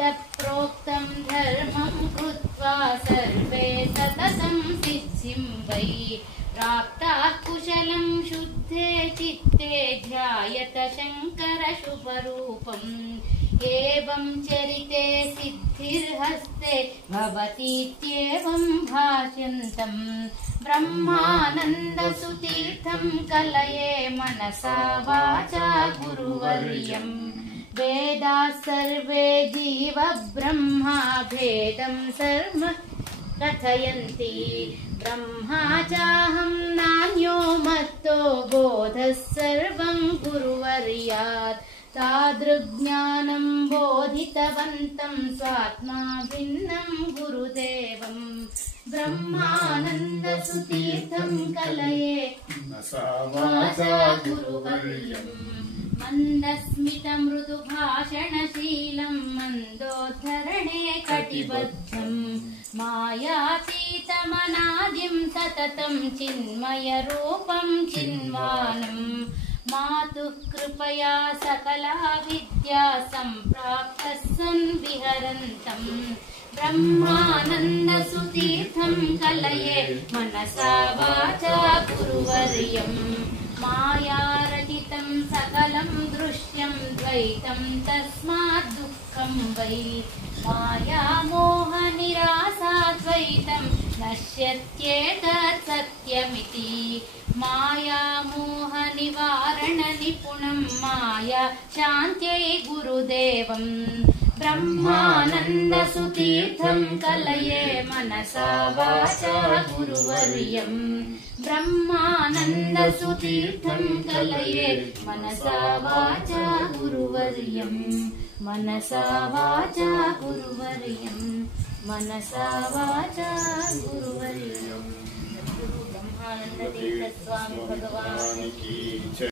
प्रोक्तं धर्मं कृत्वा सर्वे सततं सिद्धिं वै प्राप्ताः कुशलं शुद्धे चित्ते ध्यायत शङ्करशुभरूपम् एवं चरिते सिद्धिर्हस्ते भवतीत्येवं भाष्यन्तम् ब्रह्मानन्दसुतीर्थं कलये मनसा वाचा गुरुवर्यम् वेदाः सर्वे जीव ब्रह्मा भेदं सर्व कथयन्ति ब्रह्मा चाहं नान्यो मत्तो बोधः सर्वं गुरुवर्यात् तादृज्ञानं बोधितवन्तं स्वात्मा भिन्नं गुरुदेवं ब्रह्मानन्दसुतीर्थं कलये वाचा गुरुवर्यम् मन्दस्मितमृदुभाषणशीलं मन्दोद्धरणे कटिबद्धं मायातीतमनादिं सततं चिन्मयरूपं चिन्वानं मातुः कृपया सकला विद्या सम्प्राप्तः सन् विहरन्तं ब्रह्मानन्दसुतीर्थं कलये मनसा वाचा गुरुवर्यम् मायारचितं सकलं दृश्यं द्वैतं तस्मात् दुःखं वै मायामोहनिरासा द्वैतं नश्यत्येतत् सत्यमिति मायामोहनिवारणनिपुणं माया शान्त्यै गुरुदेवं ब्रह्मानन्दसुतीर्थं कलये मनसा वाचा गुरुवर्यम् ब्रह्मानन्दसुतीर्थं कलये मनसा वाचा गुरुवर्यम् मनसा वाचा गुरुवर्यम् मनसा वाचा गुरुवर्यम्। ब्रह्मानंद तीर्थ स्वामी भगवान की जय।